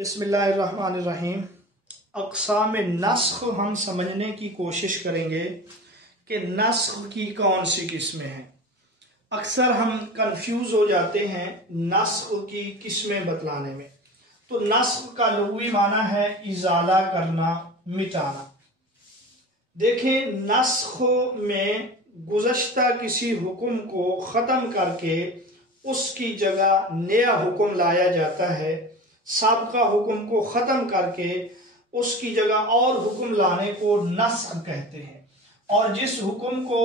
بسم اللہ الرحمن الرحیم۔ اقسام نسخ ہم سمجھنے کی کوشش کریں گے کہ نسخ کی کون سی قسمیں ہیں۔ اکثر ہم کنفیوز ہو جاتے ہیں نسخ کی قسمیں بتلانے میں۔ تو نسخ کا لغوی معنی ہے ازالہ کرنا، مٹانا۔ دیکھیں، نسخ میں گزشتہ کسی حکم کو ختم کر کے اس کی جگہ نیا حکم لایا جاتا ہے۔ سابقہ حکم کو ختم کر کے اس کی جگہ اور حکم لانے کو نسخ کہتے ہیں، اور جس حکم کو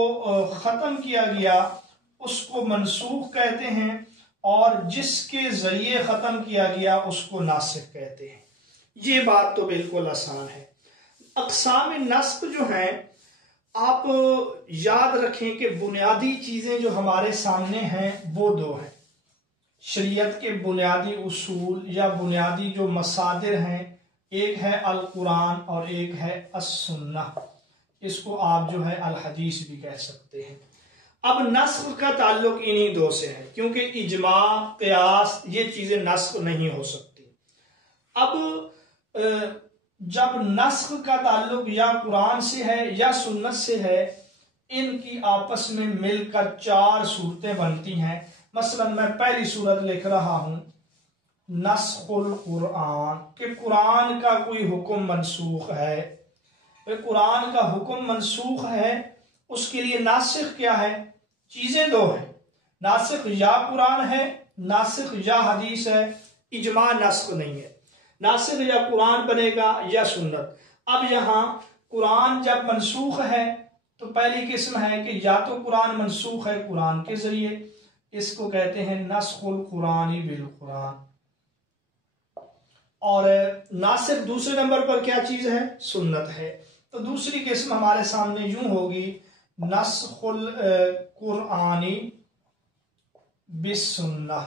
ختم کیا گیا اس کو منسوخ کہتے ہیں، اور جس کے ذریعے ختم کیا گیا اس کو ناسخ کہتے ہیں۔ یہ بات تو بالکل آسان ہے۔ اقسام نسخ جو ہیں، آپ یاد رکھیں کہ بنیادی چیزیں جو ہمارے سامنے ہیں وہ دو ہیں۔ شریعت کے بنیادی اصول یا بنیادی جو مصادر ہیں، ایک ہے القرآن اور ایک ہے السنہ۔ اس کو آپ جو ہے الحدیث بھی کہہ سکتے ہیں۔ اب نسخ کا تعلق انہی دو سے ہے، کیونکہ اجماع، قیاس یہ چیزیں نسخ نہیں ہو سکتی۔ اب جب نسخ کا تعلق یا قرآن سے ہے یا سنت سے ہے، ان کی آپس میں مل کر چار صورتیں بنتی ہیں۔ مثلا میں پہلی صورت لکھ رہا ہوں نسخ القرآن، کہ قرآن کا کوئی حکم منسوخ ہے۔ قرآن کا حکم منسوخ ہے، اس کے لیے ناسخ کیا ہے؟ چیزیں دو ہیں، ناسخ یا قرآن ہے، ناسخ یا حدیث ہے۔ اجماع نسخ نہیں ہے، ناسخ یا قرآن بنے گا یا سنت۔ اب یہاں قرآن جب منسوخ ہے تو پہلی قسم ہے کہ یا تو قرآن منسوخ ہے قرآن کے ذریعے، اس کو کہتے ہیں نسخ القرآن بالقرآن، اور ناسخ دوسرے نمبر پر کیا چیز ہے؟ سنت ہے۔ تو دوسری قسم ہمارے سامنے یوں ہوگی نسخ القرآن بالسنہ،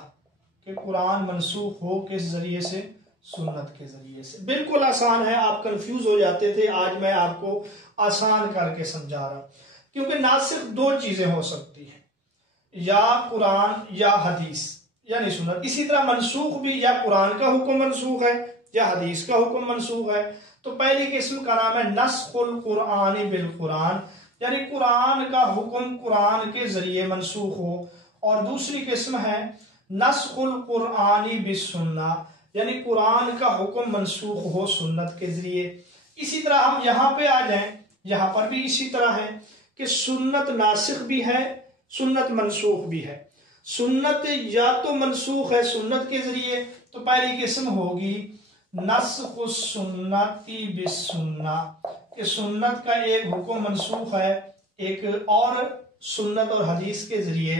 کہ قرآن منسوخ ہو کس ذریعے سے؟ سنت کے ذریعے سے۔ بالکل آسان ہے، آپ کنفیوز ہو جاتے تھے، آج میں آپ کو آسان کر کے سمجھا رہا ہوں۔ کیونکہ ناسخ دو چیزیں ہو سکتی ہیں، یا قرآن یا حدیث یعنی سنت۔ اسی طرح منسوخ بھی یا قرآن کا حکم منسوخ ہے یا حدیث کا حکم منسوخ ہے۔ تو پہلی قسم کا نام ہے نسخ القرآن بالقرآن، یعنی قرآن کا حکم قرآن کے ذریعے منسوخ ہو، اور دوسری قسم ہے نسخ القرآن بالسنہ، یعنی قرآن کا حکم منسوخ ہو سنت کے ذریعے۔ اسی طرح ہم یہاں پہ آ جائیں، یہاں پر بھی اسی طرح ہے کہ سنت ناسخ بھی ہے، سنت منسوخ بھی ہے۔ سنت یا تو منسوخ ہے سنت کے ذریعے، تو پہلی قسم ہوگی نسخ السنت بالسنہ، کہ سنت کا ایک حکم منسوخ ہے ایک اور سنت اور حدیث کے ذریعے،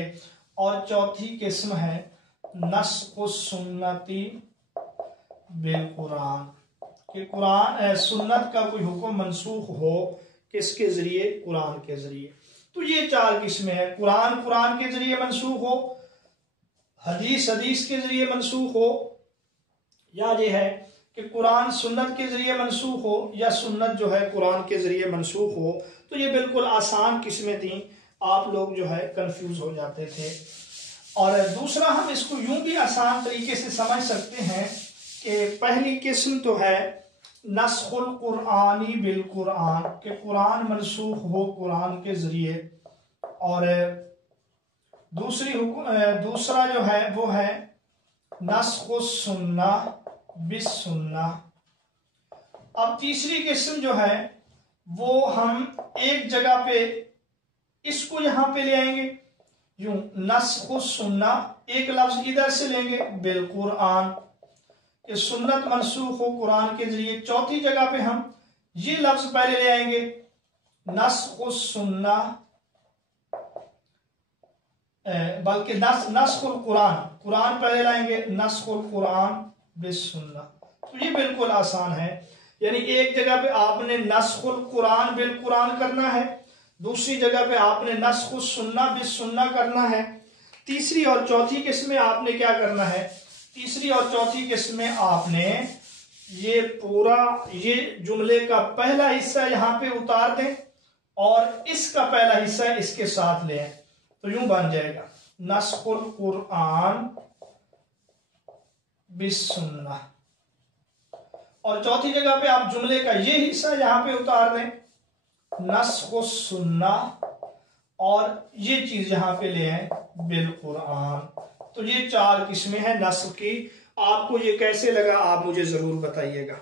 اور چوتھی قسم ہے نسخ السنت بالقرآن، کہ قرآن سنت کا کوئی حکم منسوخ ہو کس کے ذریعے؟ قرآن کے ذریعے۔ تو یہ چار قسمیں ہیں، قرآن کے ذریعے منسوخ ہو، حدیث کے ذریعے منسوخ ہو، یا یہ ہے کہ قرآن سنت کے ذریعے منسوخ ہو، یا سنت جو ہے قرآن کے ذریعے منسوخ ہو۔ تو یہ بالکل آسان قسمیں تھیں، آپ لوگ جو ہے کنفیوز ہو جاتے تھے۔ اور دوسرا ہم اس کو یوں بھی آسان طریقے سے سمجھ سکتے ہیں کہ پہلی قسم تو ہے نسخ القرآن بالقرآن، کہ قرآن منسوخ ہو قرآن کے ذریعے، اور دوسرا جو ہے وہ ہے نسخ السنہ بالسنہ۔ اب تیسری قسم جو ہے وہ ہم ایک جگہ پہ اس کو یہاں پہ لے آئیں گے، یوں نسخ السنہ ایک لفظ ادھر سے لیں گے بالقرآن، کہ سنت منسوخ ہو قرآن کے ذریعے۔ چوتھی جگہ پہ ہم یہ لفظ پہلے لے آئیں گے نسخ السنہ، بلکہ نسخ القرآن، قرآن پہلے لائیں گے نسخ القرآن بالسنہ۔ تو یہ بالکل آسان ہے، یعنی ایک جگہ پہ آپ نے نسخ القرآن بالقرآن کرنا ہے، دوسری جگہ پہ آپ نے نسخ السنہ بالسنہ کرنا ہے، تیسری اور چوتھی قسم میں آپ نے کیا کرنا ہے؟ تیسری اور چوتھی قسم میں آپ نے یہ پورا یہ جملے کا پہلا حصہ یہاں پہ اتار دیں، اور اس کا پہلا حصہ اس کے ساتھ لیں، تو یوں بن جائے گا نسخ القرآن بالسنہ۔ اور چوتھی جگہ پہ آپ جملے کا یہ حصہ یہاں پہ اتار دیں، نسخ السنہ، اور یہ چیز یہاں پہ لے آئیں بالقرآن۔ تو یہ 4 قسمیں ہیں نسخ کی۔ آپ کو یہ کیسے لگا آپ مجھے ضرور بتائیے گا۔